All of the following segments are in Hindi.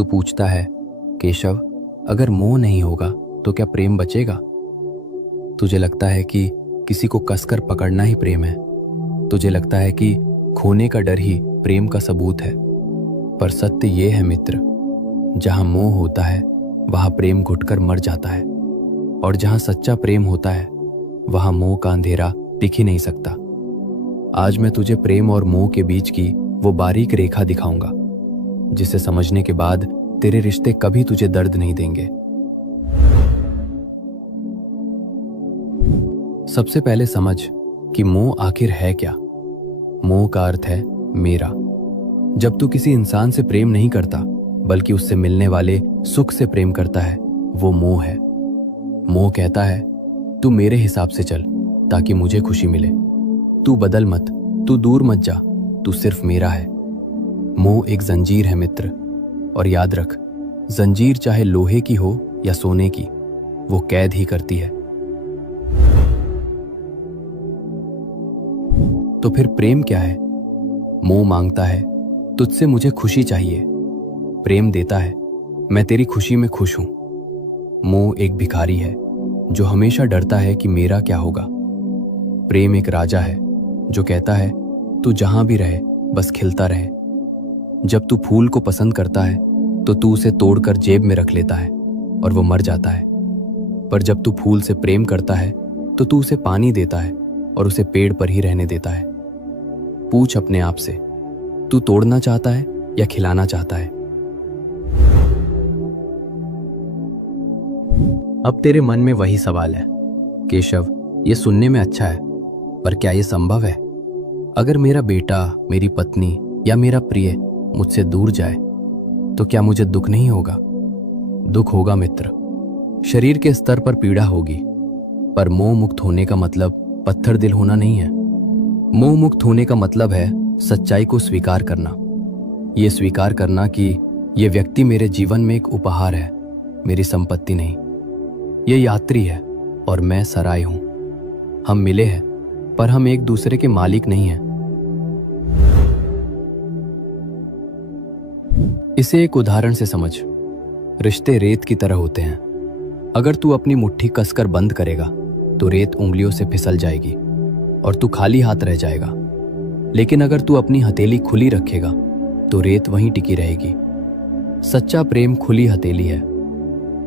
तू पूछता है, केशव, अगर मोह नहीं होगा तो क्या प्रेम बचेगा? तुझे लगता है कि किसी को कसकर पकड़ना ही प्रेम है। तुझे लगता है कि खोने का डर ही प्रेम का सबूत है। पर सत्य ये है मित्र, जहां मोह होता है वहां प्रेम घुटकर मर जाता है, और जहां सच्चा प्रेम होता है वहां मोह का अंधेरा टिक ही नहीं सकता। आज मैं तुझे प्रेम और मोह के बीच की वो बारीक रेखा दिखाऊंगा, जिसे समझने के बाद तेरे रिश्ते कभी तुझे दर्द नहीं देंगे। सबसे पहले समझ कि मोह आखिर है क्या। मोह का अर्थ है मेरा। जब तू किसी इंसान से प्रेम नहीं करता बल्कि उससे मिलने वाले सुख से प्रेम करता है, वो मोह है। मोह कहता है, तू मेरे हिसाब से चल ताकि मुझे खुशी मिले। तू बदल मत, तू दूर मत जा, तू सिर्फ मेरा है। मोह एक जंजीर है मित्र, और याद रख, जंजीर चाहे लोहे की हो या सोने की, वो कैद ही करती है। तो फिर प्रेम क्या है? मोह मांगता है, तुझसे मुझे खुशी चाहिए। प्रेम देता है, मैं तेरी खुशी में खुश हूं। मोह एक भिखारी है जो हमेशा डरता है कि मेरा क्या होगा। प्रेम एक राजा है जो कहता है, तू जहां भी रहे बस खिलता रहे। जब तू फूल को पसंद करता है तो तू उसे तोड़कर जेब में रख लेता है और वो मर जाता है। पर जब तू फूल से प्रेम करता है तो तू उसे पानी देता है और उसे पेड़ पर ही रहने देता है। पूछ अपने आप से, तू तोड़ना चाहता है या खिलाना चाहता है? अब तेरे मन में वही सवाल है, केशव, ये सुनने में अच्छा है, पर क्या ये संभव है? अगर मेरा बेटा, मेरी पत्नी या मेरा प्रिय मुझसे दूर जाए तो क्या मुझे दुख नहीं होगा? दुख होगा मित्र, शरीर के स्तर पर पीड़ा होगी, पर मोह मुक्त होने का मतलब पत्थर दिल होना नहीं है। मोह मुक्त होने का मतलब है सच्चाई को स्वीकार करना। ये स्वीकार करना कि ये व्यक्ति मेरे जीवन में एक उपहार है, मेरी संपत्ति नहीं। ये यात्री है और मैं सराय हूं। हम मिले हैं पर हम एक दूसरे के मालिक नहीं हैं। इसे एक उदाहरण से समझ। रिश्ते रेत की तरह होते हैं। अगर तू अपनी मुट्ठी कसकर बंद करेगा तो रेत उंगलियों से फिसल जाएगी और तू खाली हाथ रह जाएगा। लेकिन अगर तू अपनी हथेली खुली रखेगा तो रेत वहीं टिकी रहेगी। सच्चा प्रेम खुली हथेली है।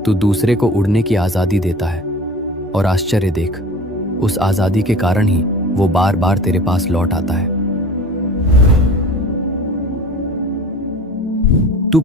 तू दूसरे को उड़ने की आजादी देता है, और आश्चर्य देख, उस आजादी के कारण ही वो बार बार तेरे पास लौट आता है।